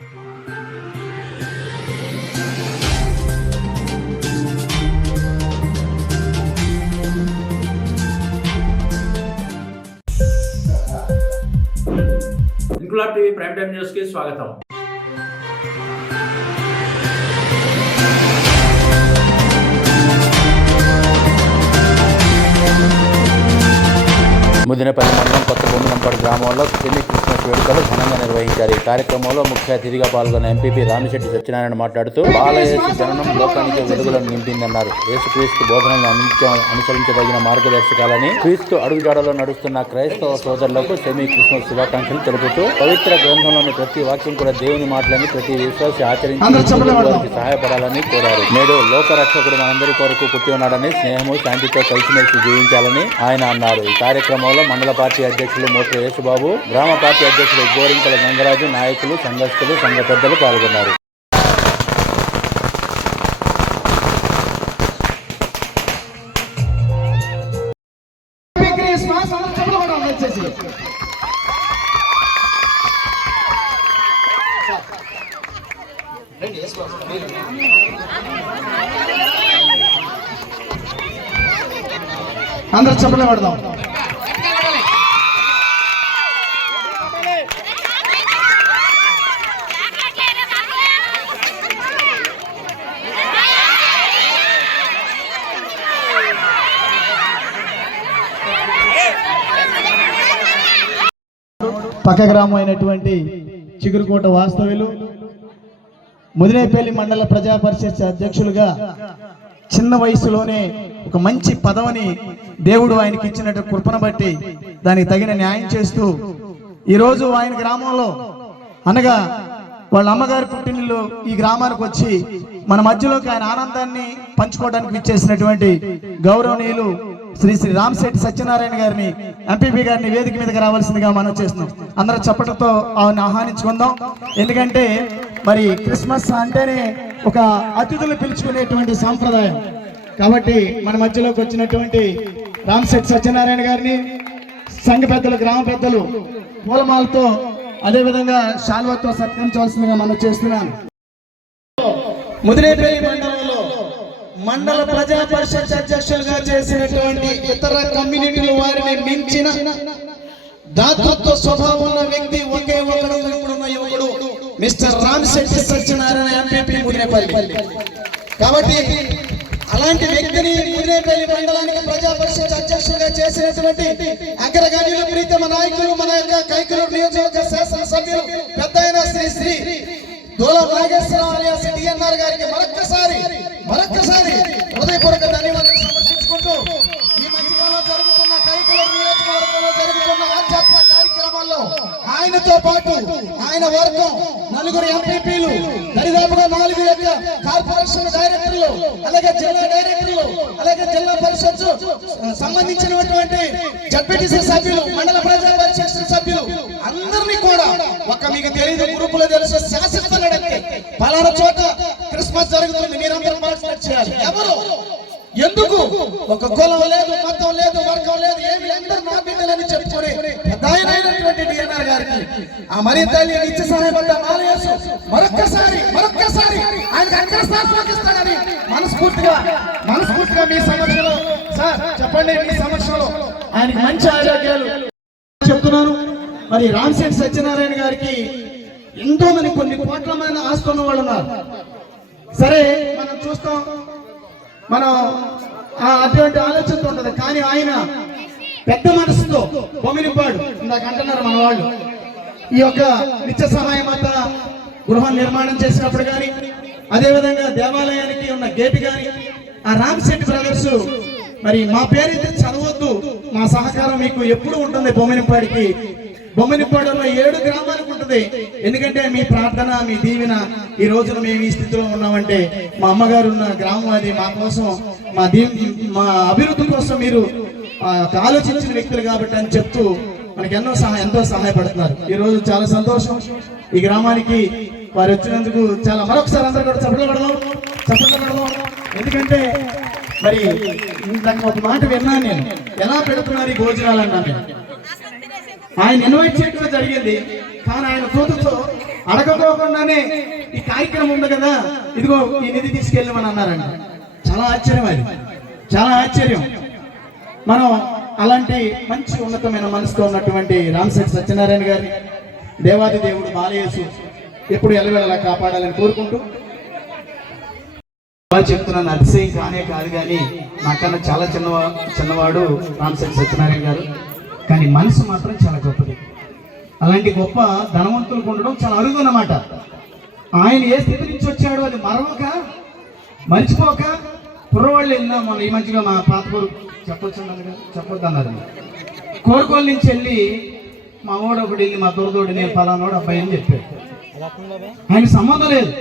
Inquilab TV prime time news కి స్వాగతం. ముదినేపల్లి మండలం కొత్త బొమ్మలంపాడు గ్రామంలో సెమీ క్రిస్మస్ వేడుకలు ఘనంగా నిర్వహించారు. ఈ కార్యక్రమంలో ముఖ్య అతిథిగా పాల్గొన్న ఎంపీపీ రామిశెట్టి సత్యనారాయణ మాట్లాడుతూ బాలయేసు జననం లోకానికి వెలుగులను నింపిందన్నారు. యేసుక్రీస్తు బోధనలను అనుసరించదగిన మార్గదర్శకాలని క్రీస్తు అడుగుజాడలో నడుస్తున్న క్రైస్తవ సోదరులకు సెమీ క్రిస్మస్ శుభాకాంక్షలు తెలుపుతూ పవిత్ర గ్రంథంలోని ప్రతి వాక్యం కూడా దేవుని మాటలని ప్రతి విశ్వాసి ఆచరించి సహాయపడాలని కోరారు. నేడు లోక రక్షకుడు మనందరి కొరకు పుట్టి ఉన్నాడని, స్నేహము శాంతితో కలిసిమెలిసి జీవించాలని ఆయన అన్నారు. ఈ కార్యక్రమంలో మండల పార్టీ అధ్యక్షులు మోట్ల యేసుబాబు, గ్రామ పార్టీ అధ్యక్షులు గోరింకల గంగరాజు, నాయకులు, సంఘస్థులు, సంఘ పెద్దలు పాల్గొన్నారు. అందరూ చెప్పలే పడదాం. పక్క గ్రామం అయినటువంటి చిగురుకోట వాస్తవ్యులు, ముదినేపల్లి మండల ప్రజా పరిషత్ అధ్యక్షులుగా చిన్న వయసులోనే ఒక మంచి పదవిని దేవుడు ఆయనకి ఇచ్చినట్టు కృపను బట్టి దానికి తగిన న్యాయం చేస్తూ ఈరోజు ఆయన గ్రామంలో అనగా వాళ్ళ అమ్మగారి పుట్టినిల్లు ఈ గ్రామానికి వచ్చి మన మధ్యలోకి ఆయన ఆనందాన్ని పంచుకోవడానికి విచ్చేసినటువంటి గౌరవనీయులు శ్రీ రామిశెట్టి సత్యనారాయణ గారిని, ఎంపీపీ గారిని వేదిక మీదకి రావాల్సిందిగా మనం చేస్తున్నాం. అందరూ చప్పట్లతో ఆయన ఆహ్వానించుకుందాం. ఎందుకంటే మరి క్రిస్మస్ అంటేనే ఒక అతిథులు పిలుచుకునేటువంటి సాంప్రదాయం కాబట్టి మన మధ్యలోకి వచ్చినటువంటి రామిశెట్టి సత్యనారాయణ గారిని సంఘ పెద్దలు, గ్రామ పెద్దలు పూలమాలతో అదేవిధంగా శాల్వతో సత్కరించవలసిందిగా మనం చేస్తున్నాను. ముదినేపల్లి మండలంలో మండల ప్రజా పరిషత్ అధ్యక్షులుగా చేసినటువంటి ఇతర కమ్యూనిటీల వారిని మించిన దాతృత్వ స్వభావం ఉన్న వ్యక్తి ఒకే ఒకడు, ఇప్పుడున్న యువకుడు మిస్టర్ రామిశెట్టి సత్యనారాయణ, ఎంపీపీ ముదినేపల్లి. కాబట్టి అలాంటి వ్యక్తిని ముదినేపల్లి మండలానికి ప్రజా పరిషత్ అధ్యక్షులుగా చేసినటువంటి అగ్రగణ్యులు, ప్రీతమ నాయకులు, మన యొక్క కైకలూరు నియోజకవర్గ శాసనసభ్యులు పెద్ద అయిన శ్రీ దూలం నాగేశ్వరరావు అలియాస్ డిఎన్ఆర్ గారికి మరొక్కసారి హృదయపూర్వక ధన్యవాదాలు సమర్పించుకుంటూ ఈ మధ్యకాలంలో జరుగుతున్న కైకలూరు నియోజకవర్గంలో జరుగుతున్న ఆధ్యాత్మిక కార్యక్రమాల్లో ఆయనతో పాటు ఆయన వర్గం నలుగురు ఎంపీపీలు, దరిదాపుగా 4 యొక్క కార్పొరేషన్ డైరెక్టర్లు, అలాగే జిల్లా డైరెక్టర్లు, అలాగే జిల్లా పరిషత్ సంబంధించినటువంటి జడ్పీటీసీ సభ్యులు, మండల ప్రజా పరిషత్ సభ్యులు అందరినీ కూడా ఒక మీకు తెలియదు గ్రూపులో తెలుసు శాసిస్తున్నాడంటే పలానా చోట క్రిస్మస్ జరుగుతుంది, మీరందరూ పార్టిసిపేట్ చేయాలి. ఎవరు ఎందుకు ఒక కులం లేదు, మతం లేదు, వర్గం లేదు, ఏమి అందరూ నా బిడ్డలని చెప్పుకొని పెద్దాయనైనటువంటి డిఎన్ఆర్ గారికి ఆ మరి తల్లి నిత్య సహాయపడ్డ బాలయేసు మరొక్కసారి ఆయనకి అగ్రస్థానాన్ని మనస్ఫూర్తిగా మీ సమక్షంలో సార్ చెప్పండి, మీ సమక్షంలో ఆయనకి మంచి ఆరోగ్యాలు చెప్తున్నాను. మరి రామిశెట్టి సత్యనారాయణ గారికి ఎంతో మంది కొన్ని కోట్ల మంది ఆస్తున్న వాళ్ళు ఉన్నారు. సరే మనం చూస్తాం, మనం అటువంటి ఆలోచనతో ఉంటది. కానీ ఆయన పెద్ద మనసుతో బొమ్మినిపాడు ఇందాక అంటున్నారు మన వాళ్ళు ఈ యొక్క నిత్య సహాయమత గృహం నిర్మాణం చేసినప్పుడు కానీ, అదేవిధంగా దేవాలయానికి ఉన్న గేటు కానీ ఆ రామిశెట్టి బ్రదర్స్ మరి మా పేరైతే చదవద్దు, మా సహకారం మీకు ఎప్పుడు ఉంటుంది. బొమ్మినిపాడులో 7 గ్రామాలకు ఉంటుంది. ఎందుకంటే మీ ప్రార్థన, మీ దీవెన ఈ రోజున మేము ఈ స్థితిలో ఉన్నామంటే మా అమ్మగారు ఉన్న గ్రామం అది మా కోసం, మా అభివృద్ధి కోసం మీరు ఆలోచించిన వ్యక్తులు కాబట్టి అని చెప్తూ మనకి ఎంతో సహాయపడుతున్నారు. ఈ రోజు చాలా సంతోషం ఈ గ్రామానికి వారు వచ్చినందుకు. చాలా మరొకసారి అందరూ కూడా చప్పట్లు పెడదాం. ఎందుకంటే మరి నాకు ఒక మాట విన్నాను నేను, ఎలా పెడుతున్నారు ఈ భోజనాలు అన్నా. ఆయన ఇన్వైట్ చేయడం జరిగింది, కానీ ఆయన తోటతో అడగకోకుండానే ఈ కార్యక్రమం ఉంది కదా, ఇదిగో ఈ నిధి తీసుకెళ్ళమని అన్నారంట. చాలా ఆశ్చర్యం, అది చాలా ఆశ్చర్యం. మనం అలాంటి మంచి ఉన్నతమైన మనసుతో ఉన్నటువంటి రామశెట్టి సత్యనారాయణ గారిని దేవాది దేవుడు బాలయేసు ఎప్పుడు ఎలవేళలా కాపాడాలని కోరుకుంటూ చెప్తున్నాను. అతిశయం కానే కాదు, కానీ నాకన్నా చాలా చిన్నవాడు రామశెట్టి సత్యనారాయణ గారు, కానీ మనసు మాత్రం చాలా గొప్పది. అలాంటి గొప్ప ధనవంతులకు ఉండడం చాలా అరుదు అన్నమాట. ఆయన ఏ స్థితి నుంచి వచ్చాడో అది మరవక మర్చిపోక కుర్రవాళ్ళు వెళ్ళినా మొన్న ఈ మధ్యగా మా పాతకూరు చెప్పొద్దు అన్నారు. కోరుకోళ్ళ నుంచి వెళ్ళి మా వాడు ఒకటి వెళ్ళి మా తోడుతోడు నేను ఫలానాడు అబ్బాయి అని చెప్పాడు. ఆయన సంబంధం లేదు,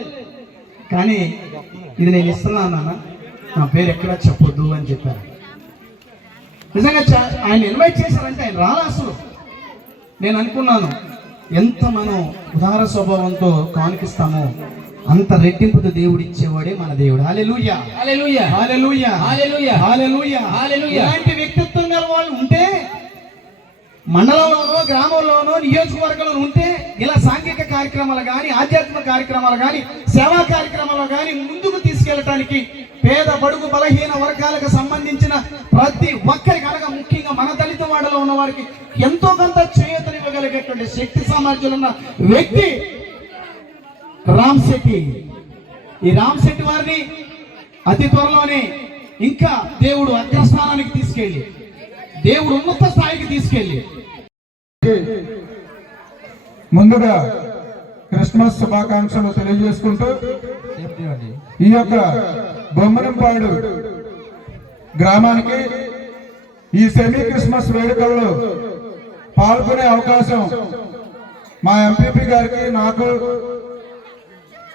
కానీ ఇది నేను ఇస్తున్నాను నాన్న, నా పేరు ఎక్కడా చెప్పొద్దు అని చెప్పారు. నిజంగా ఆయన ఇన్వైట్ చేశారంటే ఆయన రాలా అసలు. నేను అనుకున్నాను, ఎంత మనం ఉదార స్వభావంతో కానుకిస్తామో అంత రెట్టింపుతో దేవుడు ఇచ్చేవాడే మన దేవుడు. హల్లెలూయా, హల్లెలూయా, హల్లెలూయా, హల్లెలూయా, హల్లెలూయా, హల్లెలూయా. ఇలాంటి వ్యక్తిత్వం గల వాళ్ళు ఉంటే మండలంలోనో గ్రామంలోనో నియోజకవర్గంలో ఉంటే ఇలా సాంఘిక కార్యక్రమాలు కానీ ఆధ్యాత్మిక కార్యక్రమాలు కానీ సేవా కార్యక్రమాలు కానీ ముందుకు తీసుకెళ్ళటానికి పేద బడుగు బలహీన వర్గాలకు సంబంధించిన ప్రతి ఒక్కరికి, అనగా ముఖ్యంగా మన దళిత వాడలో ఉన్న వారికి ఎంతో కొంత చేయూతనివ్వగలిగేటువంటి శక్తి సామర్థ్యాలు ఉన్న వ్యక్తి రామశెట్టి. ఈ రామశెట్టి వారిని అతి త్వరలోనే ఇంకా దేవుడు అగ్రస్థానానికి తీసుకెళ్ళి, దేవుడు ఉన్నత స్థాయికి తీసుకెళ్ళి, ముందుగా క్రిస్మస్ శుభాకాంక్షలు తెలియజేసుకుంటూ ఈ యొక్క బొమ్మనంపాడు గ్రామానికి ఈ సెమీ క్రిస్మస్ వేడుకల్లో పాల్గొనే అవకాశం మా ఎంపీపీ గారికి, నాకు,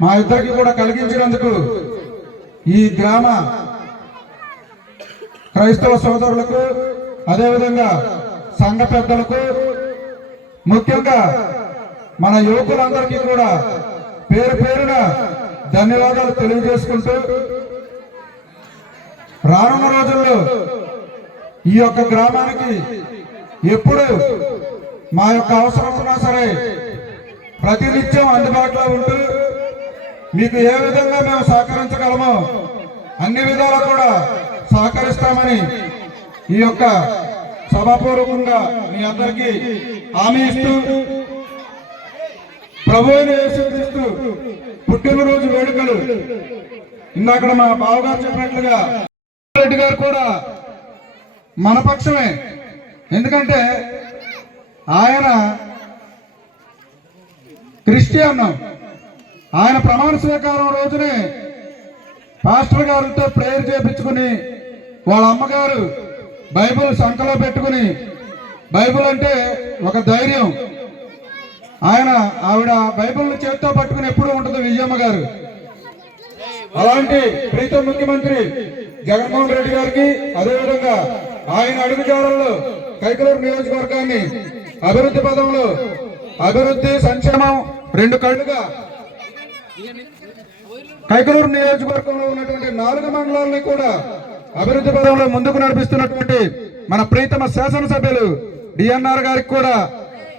మా ఇద్దరికి కూడా కలిగించినందుకు ఈ గ్రామ క్రైస్తవ సోదరులకు, అదేవిధంగా సంఘ పెద్దలకు, ముఖ్యంగా మన యువకులందరికీ కూడా పేరు పేరున ధన్యవాదాలు తెలియజేసుకుంటూ, రానున్న రోజుల్లో ఈ యొక్క గ్రామానికి ఎప్పుడు మా యొక్క అవసరం ఉన్నా సరే ప్రతినిత్యం అందుబాటులో ఉంటూ మీకు ఏ విధంగా మేము సహకరించగలమో అన్ని విధాలా కూడా సహకరిస్తామని ఈ యొక్క సభాపూర్వకంగా మీ అందరికీ హామీ ఇస్తూ, ప్రభువైన యేసుక్రీస్తు పుట్టినరోజు వేడుకలు ఇందాక మా బావగారు చెప్పినట్లుగా రెడ్డి గారు కూడా మన పక్షమే. ఎందుకంటే ఆయన క్రిస్టియన్. ఆయన ప్రమాణ స్వీకారం రోజునే పాస్టర్ గారితో ప్రేయర్ చేపించుకుని వాళ్ళ అమ్మగారు బైబిల్ సంకలో పెట్టుకుని, బైబిల్ అంటే ఒక ధైర్యం, ఆవిడ బైబిల్ చేత్తో పట్టుకుని ఎప్పుడు ఉంటుంది విజయమ్మ గారు. అలాంటి ప్రీతం ముఖ్యమంత్రి జగన్మోహన్ రెడ్డి గారికి, అదేవిధంగా ఆయన అడుగుజాడల్లో కైకలూరు నియోజకవర్గాన్ని అభివృద్ధి పదంలో, అభివృద్ధి సంక్షేమం రెండు కళ్ళుగా కైకలూరు నియోజకవర్గంలో ఉన్నటువంటి 4 మండలాలని కూడా అభివృద్ధి పదంలో ముందుకు నడిపిస్తున్నటువంటి మన ప్రీతమ శాసనసభ్యులు డిఎన్ఆర్ గారికి కూడా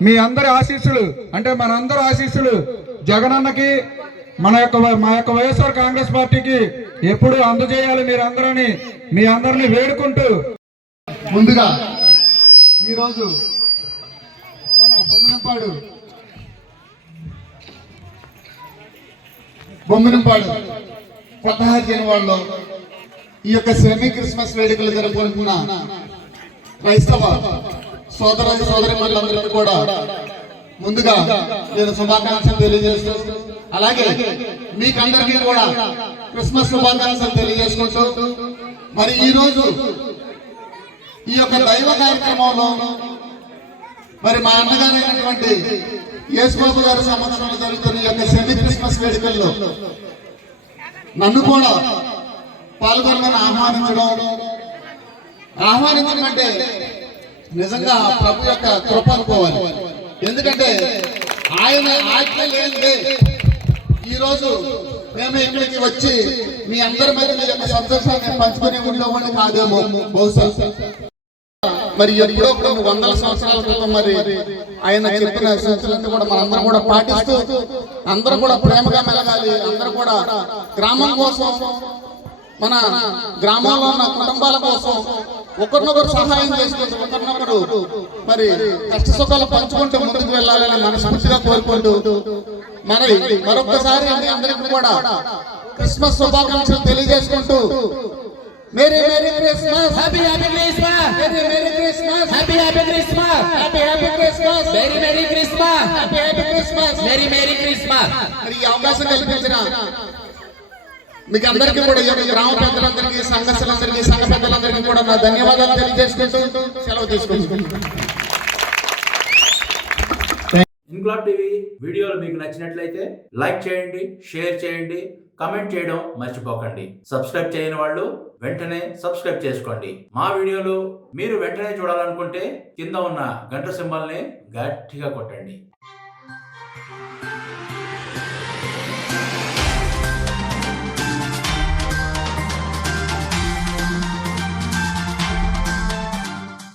మీ అందరి ఆశీస్సులు, అంటే మనందరి ఆశీస్సులు జగనన్నకి, మా యొక్క వైఎస్ఆర్ కాంగ్రెస్ పార్టీకి ఎప్పుడు అందజేయాలి మీరందరని మీ అందరినీ వేడుకుంటూ, ముందుగా ఈరోజు మన బొమ్మనంపాడు కొత్త హరిజనవాడలో ఈ యొక్క సెమీ క్రిస్మస్ వేడుకలు జరుపుకుంటున్న క్రైస్తవ సోదరులందరికీ కూడా ముందుగా నేను శుభాకాంక్షలు తెలియజేస్తూ, అలాగే మీకందరికీ కూడా క్రిస్మస్ శుభాకాంక్షలు తెలియజేసుకుంటూ, మరి ఈరోజు ఈ యొక్క దైవ కార్యక్రమంలో మరి మా అన్నగారు అయినటువంటి యేసుబాబు గారి సంవత్సరంలో జరుగుతున్న ఈ యొక్క సెమీ క్రిస్మస్ వేడుకల్లో నన్ను కూడా పాల్గొనమని ఆహ్వానించడం అంటే నిజంగా ప్రభు యొక్క కృప అనుకోవాలి. ఎందుకంటే ఆయన ఆజ్ఞ లేనిదే ఈరోజు మేము ఇక్కడికి వచ్చి మీ అందరి మధ్య మీ యొక్క సంతోషాన్ని పంచుకునే ఉండేవాడిని కాదేమో బహుశా. మరి ఎప్పుడో కొన్ని వందల సంవత్సరాల క్రితం మరి ఆయన చెప్పిన సూచనలన్నీ కూడా మనందరం కూడా పాటిస్తూ అందరూ కూడా ప్రేమగా మెలగాలి. అందరూ కూడా గ్రామం కోసం, మన గ్రామంలో ఉన్న కుటుంబాల కోసం ఒకరినొకరు సహాయం చేసుకుంటూ ఒకరినొకరు మరి కష్ట సుఖాలు పంచుకుంటూ ముందుకు వెళ్ళాలని మనస్ఫూర్తిగా కోరుకుంటూ మరి మరొకసారి మీ అందరికీ కూడా క్రిస్మస్ శుభాకాంక్షలు తెలియజేసుకుంటూ merry merry Christmas, happy happy Christmas, merry merry Christmas, happy happy Christmas, happy happy Christmas, merry merry Christmas, happy happy Christmas, merry merry Christmas. మరి ఈ అవకాశం కల్పించిన మీకు అందరికీ కూడా ఈ గ్రామ పెద్దలందరికీ, సంఘస్థులందరికీ, సంఘ పెద్దలందరికీ కూడా నా ధన్యవాదాలు తెలియజేసుకుంటూ సెలవు తీసుకుంటున్నాను. ఇన్క్లాబ్ టీవీ వీడియోలు మీకు నచ్చినట్లయితే లైక్ చేయండి, షేర్ చేయండి, కమెంట్ చేయడం మర్చిపోకండి. సబ్స్క్రైబ్ చేయని వాళ్ళు వెంటనే సబ్స్క్రైబ్ చేసుకోండి. మా వీడియోలు మీరు వెంటనే చూడాలనుకుంటే కింద ఉన్న గంట సింబల్ని గట్టిగా కొట్టండి.